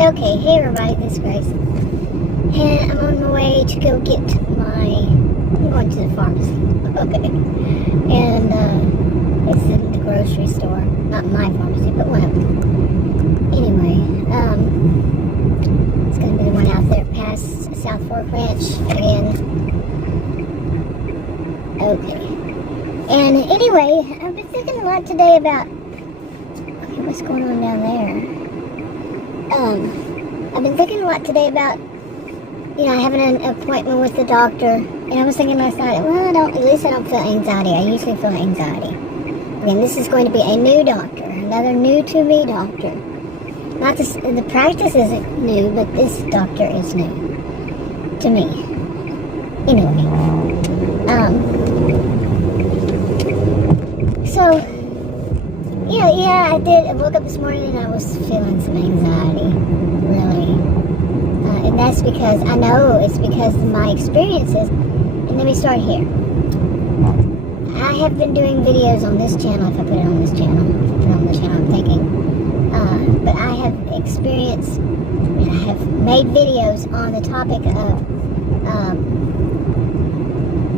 Okay, hey everybody, this is Grace. And I'm on my way to go get I'm going to the pharmacy. Okay. And, it's in the grocery store. Not my pharmacy, but one of them. Anyway, it's going to be the one out there past South Fork Ranch again. Okay. And anyway, I've been thinking a lot today about, okay, what's going on down there? I've been thinking a lot today about, having an appointment with the doctor. And I was thinking last night, well, at least I don't feel anxiety. I usually feel anxiety. Again, this is going to be a new doctor. Another new to me doctor. Not this, the practice isn't new, but this doctor is new to me. You know me. Yeah, I did. I woke up this morning and I was feeling some anxiety, really. And that's because, I know it's because of my experiences. And let me start here. I have been doing videos on this channel, if I put it on this channel. I'm thinking. But I have experienced, and I have made videos on the topic of,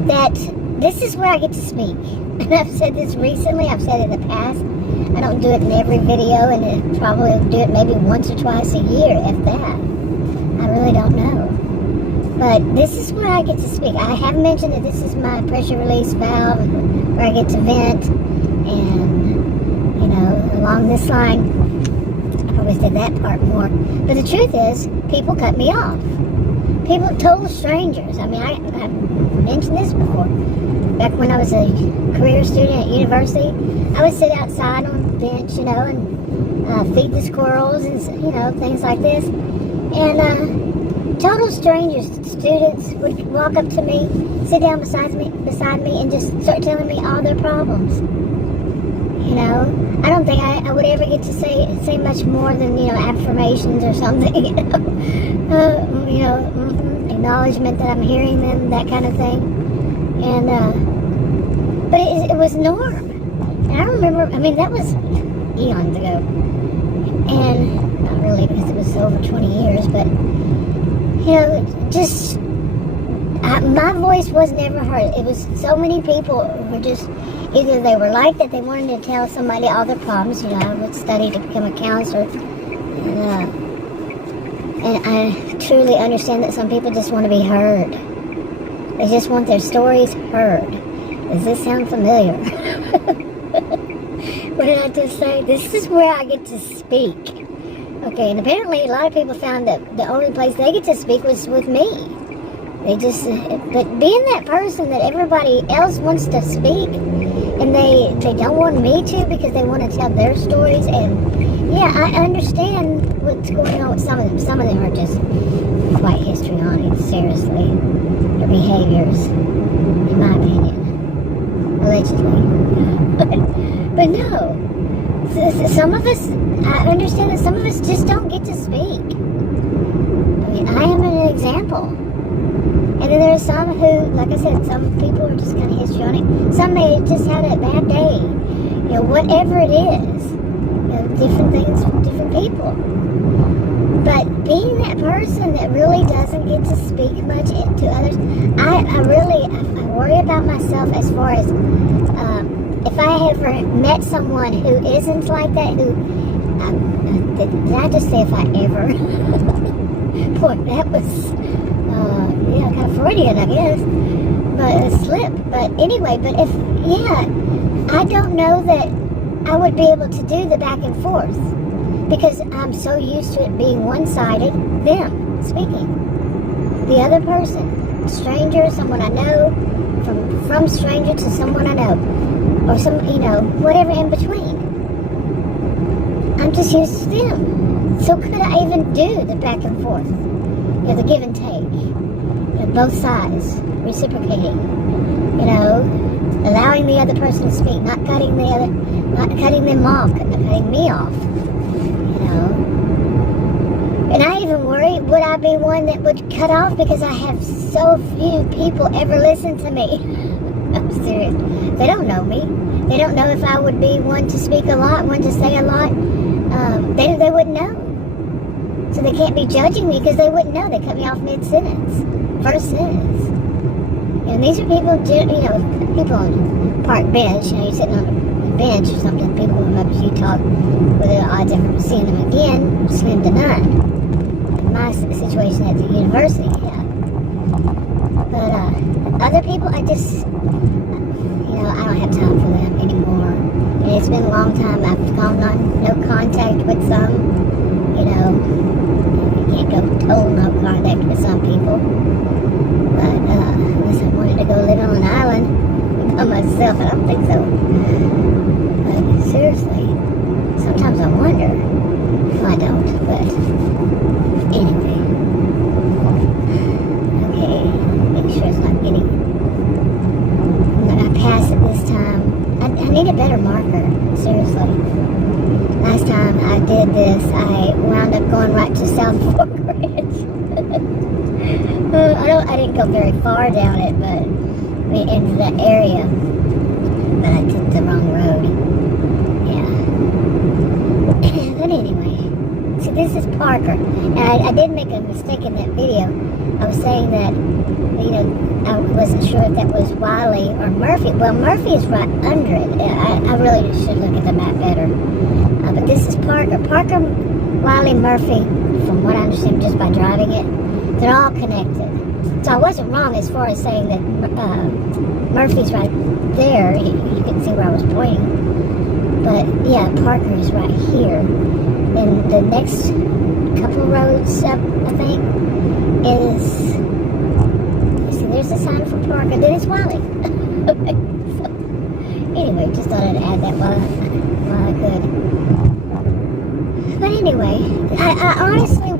that this is where I get to speak. And I've said this recently, I've said it in the past. I don't do it in every video, and I probably do it maybe once or twice a year, if that. I really don't know. But this is where I get to speak. I have mentioned that this is my pressure release valve, where I get to vent, and, along this line, I probably said that part more. But the truth is, people cut me off. People, total strangers. I mean, I mentioned this before. Back when I was a career student at university, I would sit outside on the bench, and feed the squirrels and, things like this. And total strangers, students, would walk up to me, sit down beside me, and just start telling me all their problems. I don't think I would ever get to say much more than, affirmations or something, acknowledgement that I'm hearing them, that kind of thing. And, but it was norm. And I remember, that was eons ago. And, not really, because it was over 20 years, but, my voice was never heard. It was so many people were just, either they were like that, they wanted to tell somebody all their problems. I would study to become a counselor. And I truly understand that some people just want to be heard. They just want their stories heard. Does this sound familiar? What did I just say? This is where I get to speak. Okay, and apparently a lot of people found that the only place they get to speak was with me. They just, but being that person that everybody else wants to speak, and they don't want me to because they want to tell their stories, and yeah, I understand what's going on with some of them. Some of them are just quite histrionic, seriously. Their behaviors, in my opinion, allegedly. But no, some of us, I understand that some of us just don't get to speak. I am an example. And then there are some who, like I said, some people are just kind of histrionic. Some may just have a bad day. Whatever it is. Different things from different people. But being that person that really doesn't get to speak much to others, I worry about myself as far as if I ever met someone who isn't like that, did I just say if I ever? Boy, that was, kind of Freudian, I guess, but a slip. But anyway, I don't know that I would be able to do the back and forth because I'm so used to it being one-sided, them speaking. The other person, stranger, someone I know, from stranger to someone I know, or some, whatever in between. I'm just used to them. So could I even do the back and forth? The give and take. Both sides, reciprocating. Allowing the other person to speak, not cutting them off, not cutting me off. And I even worry, would I be one that would cut off because I have so few people ever listen to me? I'm serious. They don't know me. They don't know if I would be one to speak a lot, one to say a lot. They wouldn't know. So they can't be judging me because they wouldn't know. They cut me off mid-sentence. First sentence. And these are people, people on park bench, you're sitting on a bench or something, people come up to you, talk, with the odds of seeing them again, slim to none. In my situation at the university, yeah. But other people, I just, I don't have time for them anymore. And it's been a long time. I've gone on no contact with some, you can't go total no contact with some people. But unless I wanted to go live on an island by myself, I don't think so. But seriously, sometimes I wonder. Well, I don't, but anyway. Okay, make sure it's not getting. I'm not gonna pass it this time. I need a better marker, seriously. Last time I did this, I wound up going right to South Fork Ranch. I didn't go very far down it, but into that area. But I took the wrong road. Yeah. But anyway, see, this is Parker. And I did make a mistake in that video. I was saying that, I wasn't sure if that was Wiley or Murphy. Well, Murphy is right under it. I really should look at the map better. But this is Parker. Parker, Wiley, Murphy, from what I understand just by driving it, they're all connected. So I wasn't wrong as far as saying that Murphy's right there. You can see where I was pointing. But yeah, Parker is right here. And the next couple roads up, I think, is... See, there's a sign for Parker. Then it's Wiley. So, anyway, just thought I'd add that while I could. But anyway, I honestly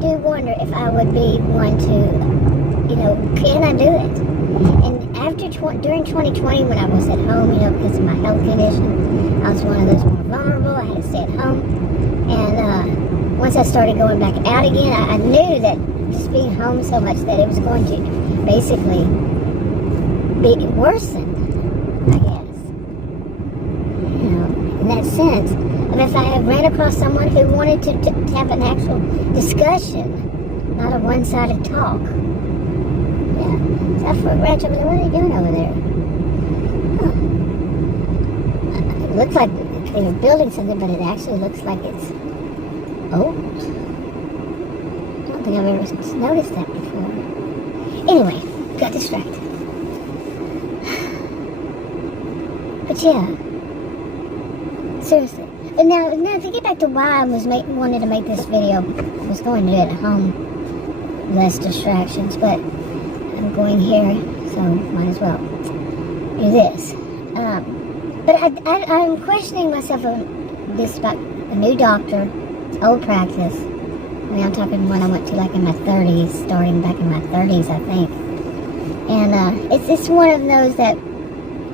do wonder if I would be one to, can I do it? And during 2020, when I was at home, because of my health condition, I was one of those more vulnerable. I had to stay at home. And once I started going back out again, I knew that just being home so much that it was going to basically be worsened, I guess. In that sense. And if I had ran across someone who wanted to have an actual discussion, not a one-sided talk. Yeah. South Fork Ranch over there, what are they doing over there? Huh. It looks like they were building something, but it actually looks like it's old. I don't think I've ever noticed that before. Anyway, got distracted. But yeah, seriously. But now to get back to why I wanted to make this video, I was going to do it at home, less distractions, but I'm going here, so might as well do this. But I'm questioning myself this about a new doctor, old practice. I'm talking one I went to like in my 30s, starting back in my 30s, I think. And it's one of those that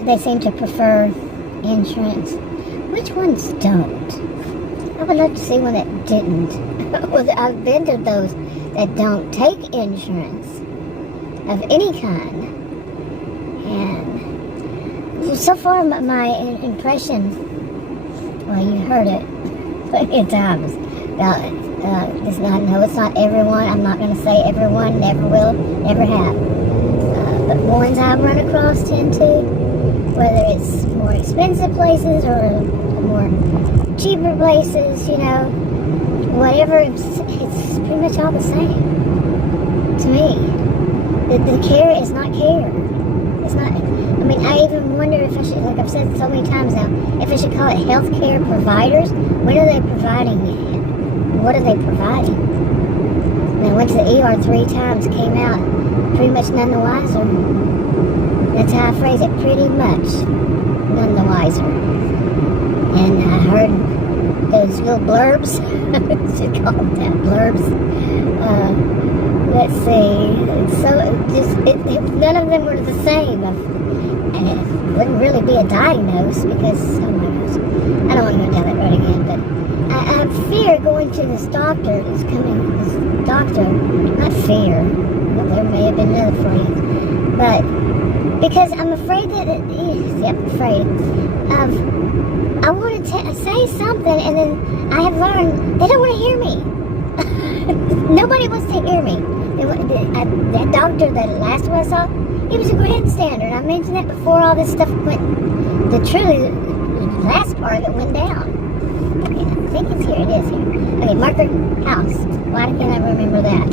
they seem to prefer insurance. Which ones don't? I would love to see one that didn't. I've been to those that don't take insurance of any kind. And so far my impression, well, you heard it plenty of times about it. It's not everyone. I'm not going to say everyone, never will, never have. But ones I've run across tend to, whether it's more expensive places or more cheaper places, whatever, it's pretty much all the same to me. The care is not care. It's not, I even wonder if I should, like I've said so many times now, if I should call it healthcare providers. When are they providing it? What are they providing? I went to the ER 3 times, came out pretty much none the wiser. That's how I phrase it, pretty much none the wiser. And I heard those little blurbs, should call them that, blurbs. Let's see, none of them were the same. And it wouldn't really be a diagnose because, oh my gosh, I don't want to go down that road again, but I fear going to this doctor, not fear, but there may have been another for you, but because I'm afraid that, I want to say something, and then I have learned they don't want to hear me. nobody wants to hear me. That doctor, that last one I saw, he was a grandstander. And I mentioned that before all this stuff went, the last part of it went down. Okay, I think it's here. It is here. Okay, marker house. Why can't I remember that?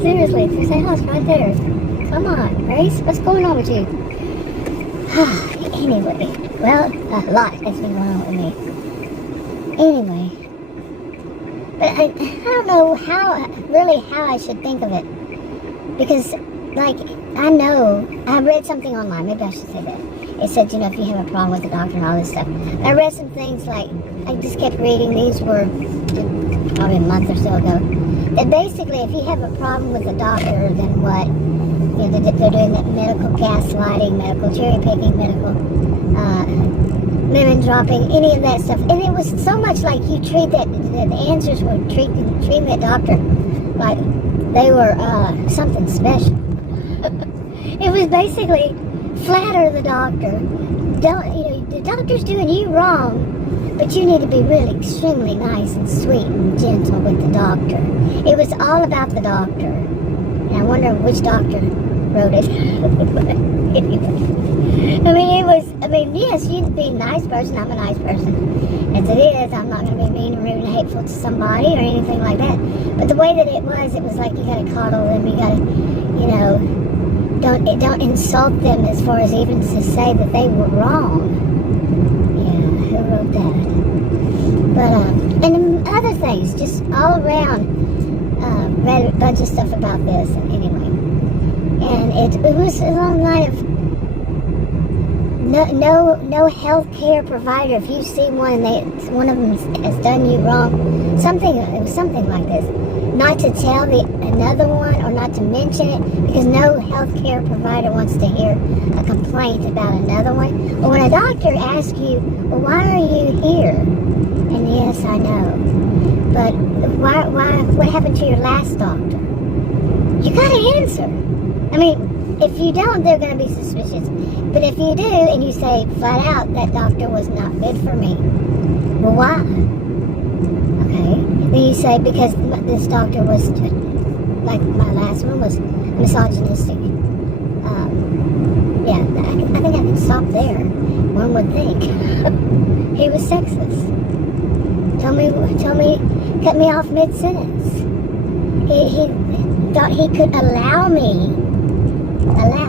Seriously, there's a house right there. Come on, Grace. What's going on with you? Anyway, well, a lot has been going on with me. Anyway, but I don't know how I should think of it. Because, like, I know, I read something online, maybe I should say that. It said, you know, if you have a problem with the doctor and all this stuff. I read some things like, I just kept reading, these were probably a month or so ago, that basically if you have a problem with the doctor, then what? You know, they're doing that medical gaslighting, medical cherry picking, medical lemon dropping, any of that stuff. And it was so much like you treat that, the answers were treating that doctor like they were something special. It was basically flatter the doctor. Don't, you know, the doctor's doing you wrong, but you need to be really extremely nice and sweet and gentle with the doctor. It was all about the doctor. And I wonder which doctor wrote it. Yes, you'd be a nice person. I'm a nice person. As it is, I'm not going to be mean and rude and hateful to somebody or anything like that. But the way that it was like you got to coddle them. You got to, you know, don't insult them as far as even to say that they were wrong. Yeah, who wrote that? But, and other things, just all around, read a bunch of stuff about this, and anyway. And it was along the line of no health care provider. If you see one and one of them has done you wrong, it was something like this. Not to tell another one or not to mention it, because no health care provider wants to hear a complaint about another one. But when a doctor asks you, well, why are you here? And yes, I know. But what happened to your last doctor? You gotta answer. I mean, if you don't, they're going to be suspicious. But if you do, and you say flat out, that doctor was not good for me. Well, why? Okay. Then you say, because this doctor was, like my last one, was misogynistic. Yeah, I think I can stop there. One would think. He was sexist. Cut me off mid-sentence. He thought he could allow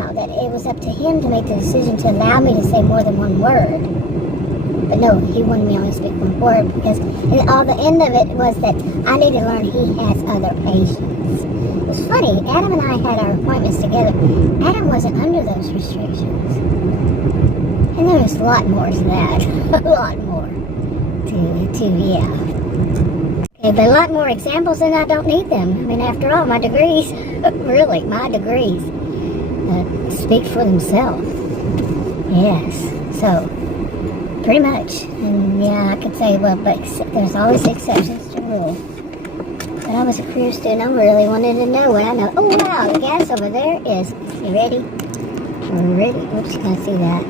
that it was up to him to make the decision to allow me to say more than one word. But no, he wanted me only to speak one word, because all the end of it was that I need to learn he has other patients. It was funny, Adam and I had our appointments together. Adam wasn't under those restrictions. And there was a lot more to that. A lot more yeah. Okay, but a lot more examples, and I don't need them. I mean, after all, my degrees, really, my degrees, speak for themselves. Yes, so, pretty much. And yeah, I could say, well, but there's always exceptions to the rule. But I was a career student, I really wanted to know what I know. Oh, wow, the gas over there is, you ready? Ready? Oops, can I see that?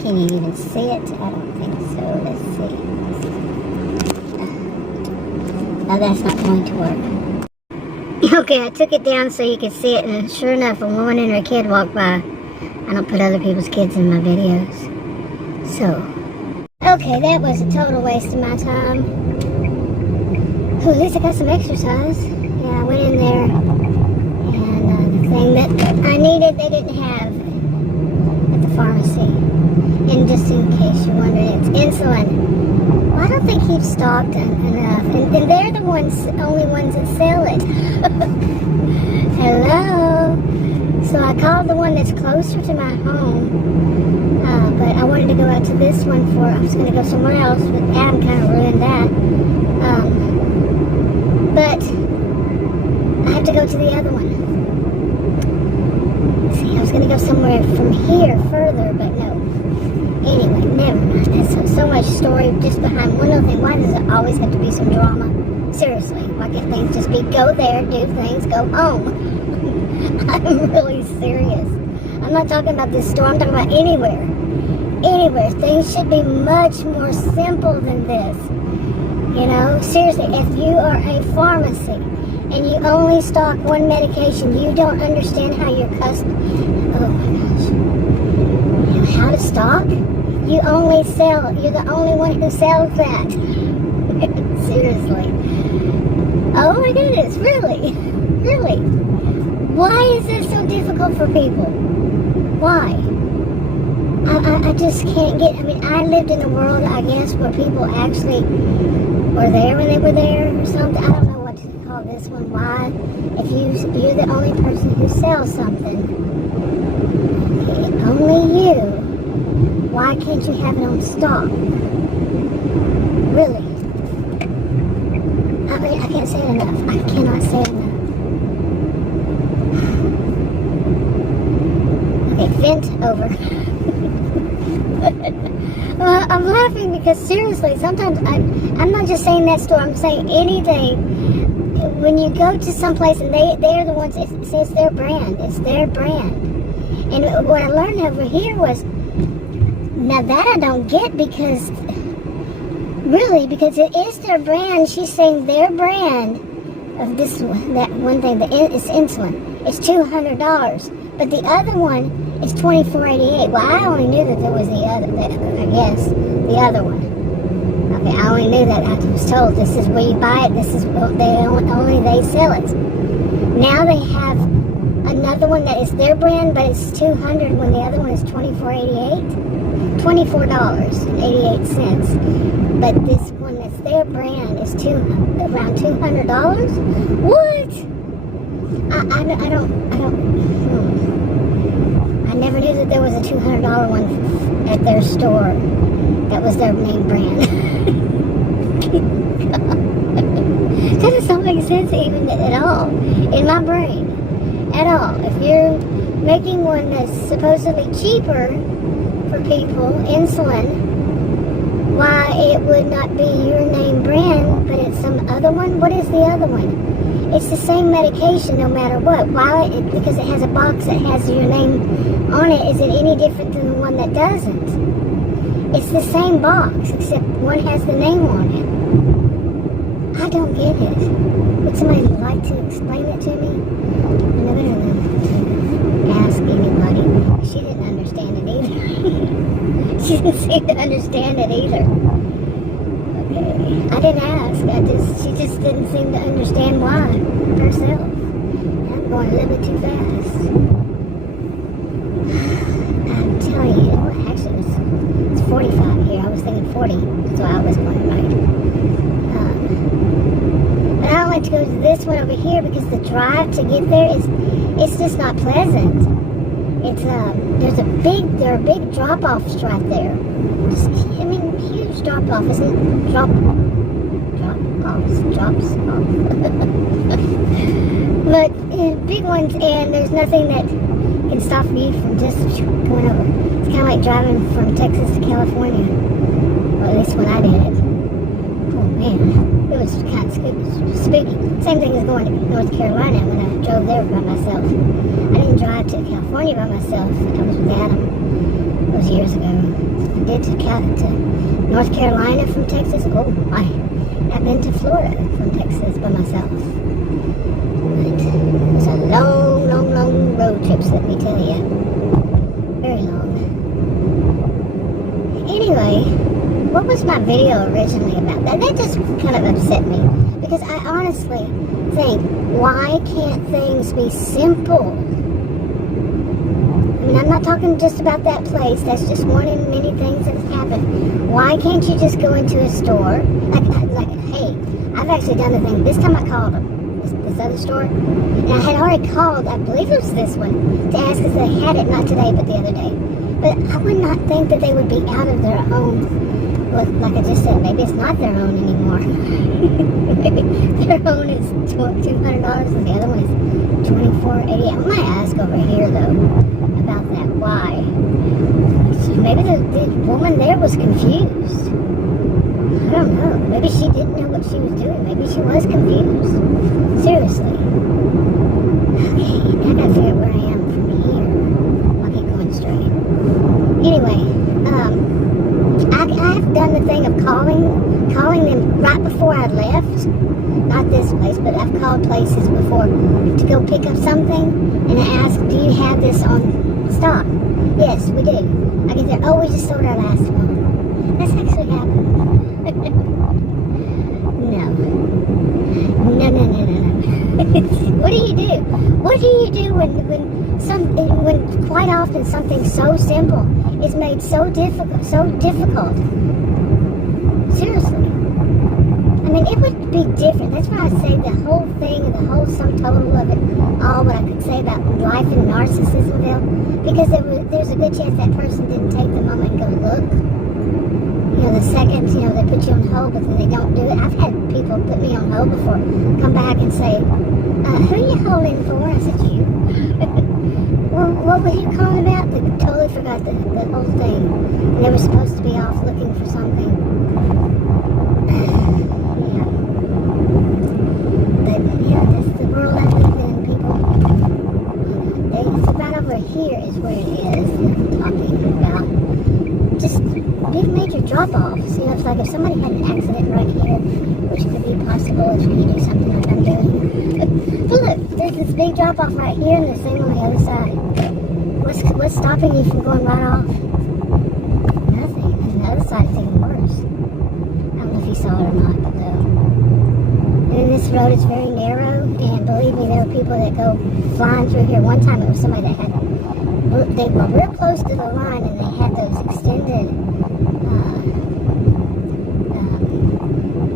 Can you even see it? I don't think so. Let's see. No, that's not going to work. Okay, I took it down so you could see it, and sure enough, a woman and her kid walked by. I don't put other people's kids in my videos. So, okay, that was a total waste of my time. Oh, at least I got some exercise. Yeah, I went in there, and the thing that I needed, they didn't have at the pharmacy. And just in case you're wondering, it's insulin. Well, I don't think he's stocked enough. And they're the only ones that sell it. Hello? So I called the one that's closer to my home. But I wanted to go out to this one I was going to go somewhere else, but Adam kind of ruined that. But I have to go to the other one. See, I was going to go somewhere from here further, but no. Anyway, never mind. There's so much story just behind one little thing. Why does it always have to be some drama? Seriously, why can't things just be go there, do things, go home? I'm really serious. I'm not talking about this store. I'm talking about anywhere. Anywhere. Things should be much more simple than this. You know, seriously, if you are a pharmacy and you only stock one medication, you don't understand how your oh my gosh. You know how to stock? You only sell, you're the only one who sells that. Seriously. Oh my goodness, really? Really? Why is this so difficult for people? Why? I just can't get, I mean, I lived in a world, I guess, where people actually were there when they were there or something. I don't know what to call this one. Why? If you're the only person who sells something, okay, only you, why can't you have it on stock? Really? I mean, I can't say it enough. I cannot say it enough. Okay, vent over. I'm laughing because seriously, sometimes I'm not just saying that store, I'm saying anything. When you go to some place and they're the ones, it's their brand. It's their brand. And what I learned over here was, now that I don't get because it is their brand. She's saying their brand of that one thing, it's insulin. It's $200. But the other one is $24.88. Well, I only knew that there was the other one. Okay, I only knew that. I was told this is where you buy it. This is only they sell it. Now they have another one that is their brand, but it's $200 when the other one is $24.88. $24.88. But this one that's their brand is around $200. What? I don't. I never knew that there was a $200 one at their store. That was their main brand. That does not make sense even at all in my brain. At all. If you're making one that's supposedly cheaper for people, insulin, why it would not be your name brand, but it's some other one? What is the other one? It's the same medication no matter what. Why? Because it has a box that has your name on it. Is it any different than the one that doesn't? It's the same box, except one has the name on it. I don't get it. Would somebody like to explain it to me? I'm never going to ask anybody. She didn't understand it either. She didn't seem to understand it either. I didn't ask. She just didn't seem to understand why herself. I'm going a little bit too fast. I'm telling you, well, actually it's 45 here. I was thinking 40, so I was going right. But I don't like to go to this one over here because the drive to get there it's just not pleasant. It's there are big drop-offs right there. Huge drop-off, isn't it? Drops off. But big ones, and there's nothing that can stop you from just going over. It's kind of like driving from Texas to California. Well, at least when I did it. Oh man, it was kind of spooky. Same thing as going to North Carolina when I drove there by myself. I didn't drive to California by myself. I was with Adam. It was years ago. I did to North Carolina from Texas. Oh my. I've been to Florida from Texas by myself. But it was a long road trip, let me tell you. Very long. Anyway, what was my video originally about? That just kind of upset me. Because I honestly think, why can't things be simple? I mean, I'm not talking just about that place. That's just one in many things that have happened. Why can't you just go into a store? Like, hey, I've actually done the thing. This time I called them, this other store. And I had already called, I believe it was this one, to ask if they had it, not today, but the other day. But I would not think that they would be out of their own. Well, like I just said, maybe it's not their own anymore. Maybe their own is $200 and the other one is $24.88. I might ask over here, though, about that. Why? Maybe the woman there was confused. I don't know. Maybe she didn't know what she was doing. Maybe she was confused. Seriously. Okay, I gotta figure out where I am from here. I'll keep going straight. Anyway, I've done the thing of calling them right before I left, not this place, but I've called places before to go pick up something, and I ask, do you have this on stock? Yes, we do. I get there, oh, we just sold our last one. That's actually happened. No. What do you do? What do you do when quite often something so simple is made so difficult? Seriously. I mean, it would be different. That's why I say the whole thing and the whole sum total of it, all what I could say about life in Narcissismville, because there's a good chance that person didn't take the moment and go look. You know, the second, you know, they put you on hold, but then they don't do it. I've had people put me on hold before, come back and say, who are you holding for? I said, you. Well, what were you calling about? They totally forgot the whole thing. And they were supposed to be off looking for something. Yeah. But, yeah, that's the world I live in, people. It's right over here is where it is that I'm talking about. Just big major drop-offs. You know, it's like if somebody had an accident right here, which could be possible if you do something like I'm doing. But look, there's this big drop-off right here and the same on the other side. What's stopping you from going right off? Nothing. And the other side is even worse. I don't know if you saw it or not, but and this road is very narrow, and believe me, there are people that go flying through here. One time it was somebody that they were real close to the line, and they had those extended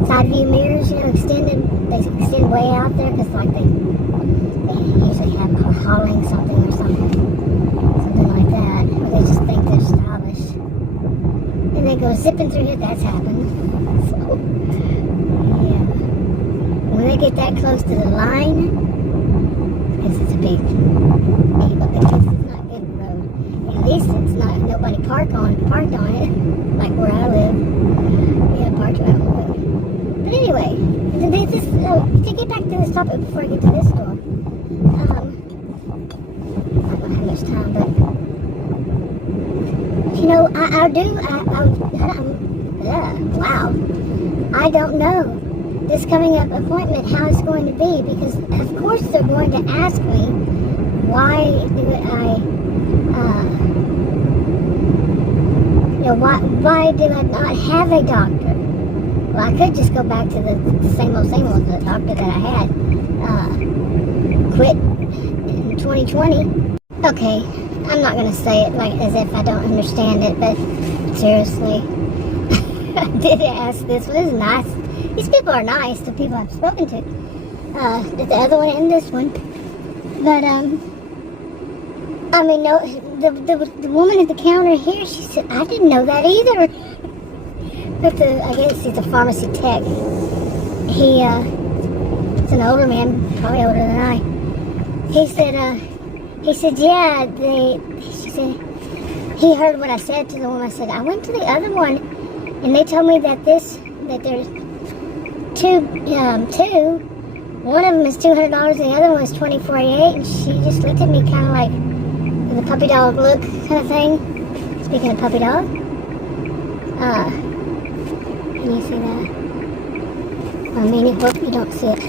side view mirrors, you know, they extend way out there, because like they usually have hauling something or something like that, or they just think they're stylish, and they go zipping through here. That's happened. So yeah, when they get that close to the line, because it's a big, at least it's not good road. At least it's not nobody parked on it, like where I live. Yeah, parked right on the road. But anyway, to get back to this topic before I get to this store, I don't have much time, but you know, wow, I don't know this coming up appointment how it's going to be, because of course they're going to ask me why do I not have a doctor? Well, I could just go back to the same old the doctor that I had quit in 2020. Okay, I'm not going to say it like as if I don't understand it, but seriously, I did ask this. Well, this is nice. These people are nice, the people I've spoken to. The other one and this one. But, I mean, no, the woman at the counter here, she said, I didn't know that either. But I guess he's a pharmacy tech. He's an older man, probably older than I. He said, yeah, she said, he heard what I said to the woman. I said, I went to the other one, and they told me that there's two. One of them is $200, and the other one is $24.88. And she just looked at me kind of like with a puppy dog look kind of thing. Speaking of puppy dog, can you see that? I mean, I hope you don't see it.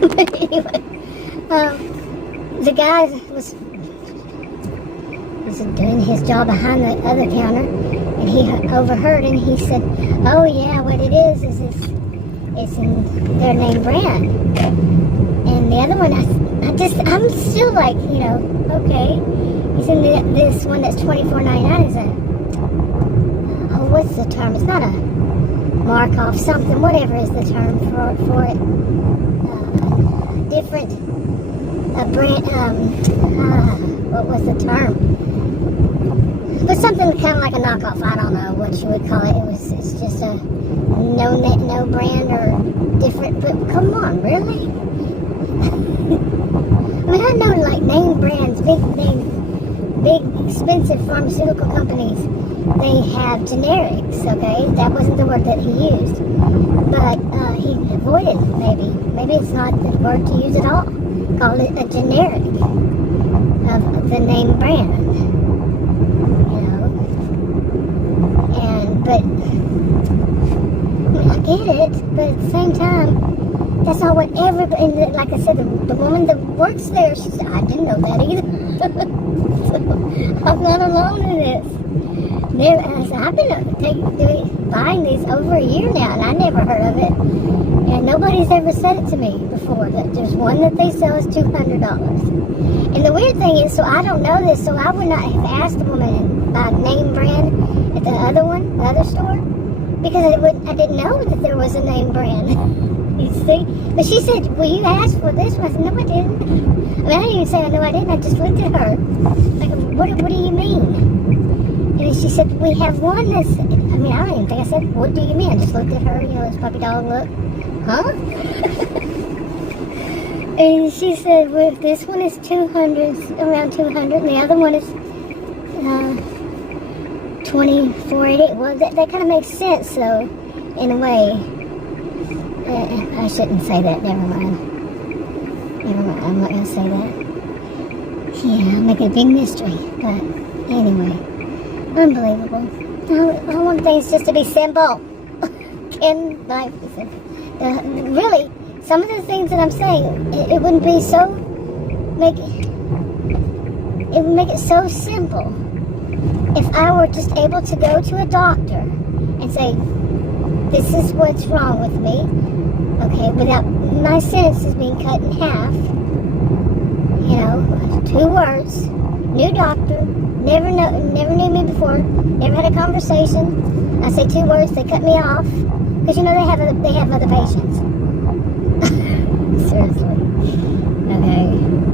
But anyway, the guy was doing his job behind the other counter, and he overheard, and he said, "Oh yeah, what it is it's in their name brand." And the other one, I'm still like, you know, okay. He's in this one that's $24.99. Is what's the term? It's not a mark-off, something, whatever is the term for it. Different brand. What was the term? But something kind of like a knockoff. I don't know what you would call it. It's just a no brand or different. But come on, really? I mean, I know like name brands, big expensive pharmaceutical companies. They have generics. Okay, that wasn't the word that he used, but he avoided maybe it's not the word to use at all. Call it a generic of the name brand. But I get it, but at the same time, that's not what everybody, and like I said, the woman that works there, she said, I didn't know that either. So, I'm not alone in this. I've been buying these over a year now, and I never heard of it. And nobody's ever said it to me before, that there's one that they sell is $200. And the weird thing is, so I don't know this, so I would not have asked the woman about name brand at the other one, the other store, because I didn't know that there was a name brand. You see? But she said, well, you asked for this one. I said, no, I didn't. I mean, I didn't even say, no, I didn't. I just looked at her. Like, what do you mean? And she said, we have one that's, I mean, I don't even think I said, what do you mean? I just looked at her, this puppy dog look. Huh? And she said, well, this one is 200, around 200, and the other one is 2480. Well, that kind of makes sense, so, in a way. I shouldn't say that, never mind. I'm not going to say that. Yeah, I'll make it a big mystery, but anyway. Unbelievable. I want things just to be simple. Can life be simple? Really, some of the things that I'm saying, it wouldn't be so, it would make it so simple if I were just able to go to a doctor and say, this is what's wrong with me, okay, without my sentences being cut in half, 2 words, new doctor, never knew me before, never had a conversation. I say 2 words, they cut me off, because they have other patients. Seriously. Okay,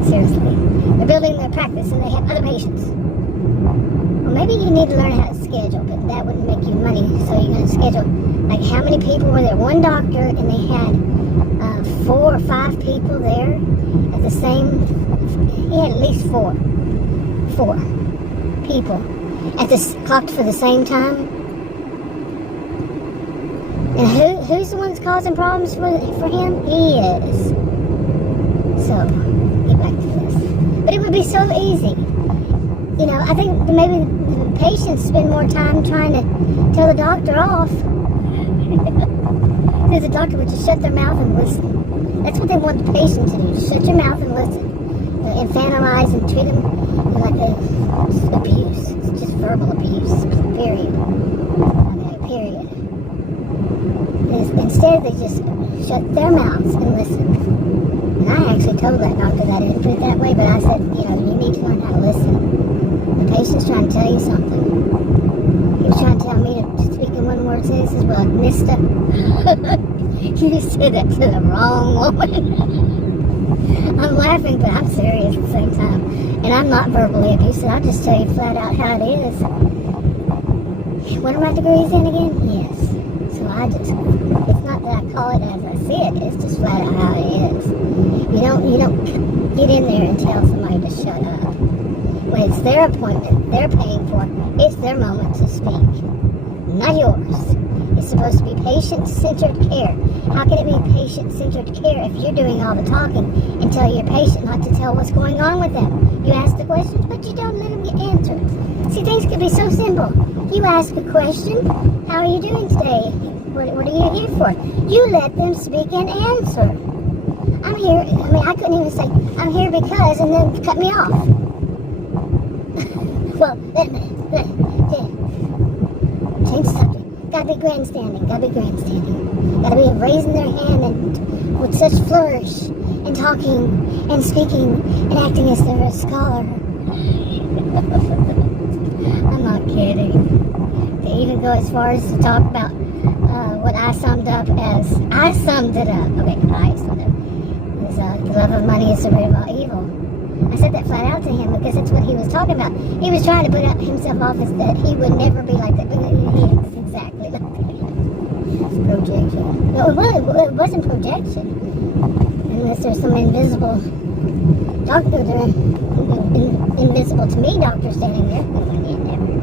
seriously. They're building their practice and they have other patients. Well, maybe you need to learn how to schedule, but that wouldn't make you money, so you're going to schedule. Like, how many people were there? One doctor, and they had 4 or 5 people there at the same. He had at least 4 people clocked for the same time. And who's the one that's causing problems for him? He is. So, get back to this. But it would be so easy. I think maybe the patients spend more time trying to tell the doctor off. Because the doctor would just shut their mouth and listen. That's what they want the patient to do. Shut your mouth and listen. Infantilize and treat them like abuse. It's just verbal abuse. Period. Okay, period. Instead, they just shut their mouths and listen. And I actually told that doctor that I didn't put it that way, but I said, you need to learn how to listen. The patient's trying to tell you something. He was trying to tell me to speak in one word sentences, well, mister. You said that to the wrong woman. I'm laughing, but I'm serious at the same time. And I'm not verbally abusive. I'll just tell you flat out how it is. What are my degrees in again? Yes. So it's not that I call it as I see it. It's just flat out how it is. You don't get in there and tell somebody to shut up. When it's their appointment, they're paying for it. It's their moment to speak, not yours. It's supposed to be patient-centered care. How can it be patient-centered care if you're doing all the talking and tell your patient not to tell what's going on with them? You ask the questions, but you don't let them get answered. See, things could be so simple. You ask a question, how are you doing today? What are you here for? You let them speak and answer. I'm here, I couldn't even say, I'm here because, and then cut me off. Well, change the subject. Gotta be grandstanding. Gotta be raising their hand and with such flourish and talking and speaking and acting as they're a scholar. I'm not kidding. They even go as far as to talk about what I summed it up. Okay, I summed it up. Is, the love of money is the root of all evil. I said that flat out to him because that's what he was talking about. He was trying to put himself off as that he would never be like that. But he is exactly like that. Projection. No, it wasn't projection. Unless there's some invisible doctor there, invisible to me doctor standing there. You never know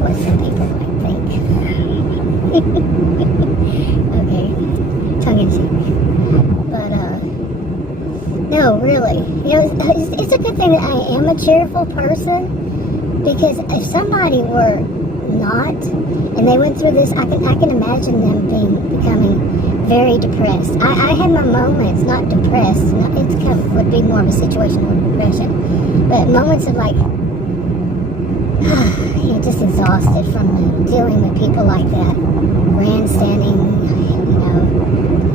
what some people might think. Okay, tongue in cheek. But, no, really. It's a good thing that I am a cheerful person, because if somebody were not, and they went through this, I can imagine them becoming very depressed. I had my moments, not depressed, would be more of a situation of depression, but moments of like, you're just exhausted from dealing with people like that, grandstanding,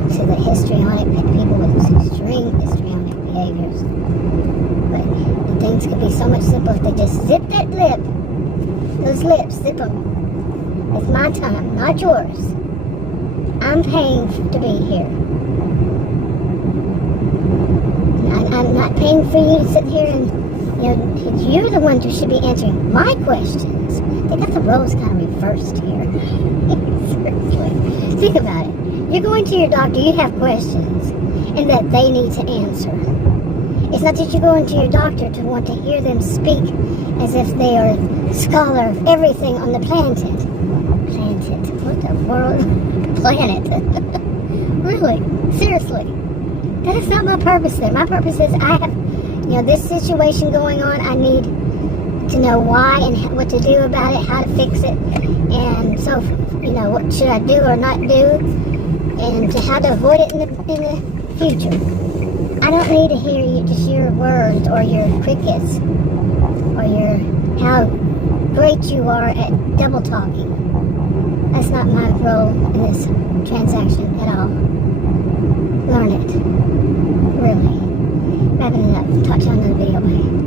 to the histrionic people with extreme histrionic behaviors. But things could be so much simpler if they just zip that lip. Those lips, zip them. It's my time, not yours. I'm paying to be here. I'm not paying for you to sit here and, you're the one who should be answering my questions. They got the roles kind of reversed here. Seriously. Think about it. You're going to your doctor, you have questions, and that they need to answer. It's not that you're going to your doctor to want to hear them speak as if they are a scholar of everything on the planet. Planet? What the world? Planet. Really? Seriously. That is not my purpose there. My purpose is I have, this situation going on. I need to know why and what to do about it, how to fix it. And so, what should I do or not do? And how to avoid it in the future. I don't need to hear just your words or your crickets or how great you are at double talking. That's not my role in this transaction at all. Learn it. Really. Wrapping it up. Talk to you on another video. Bye.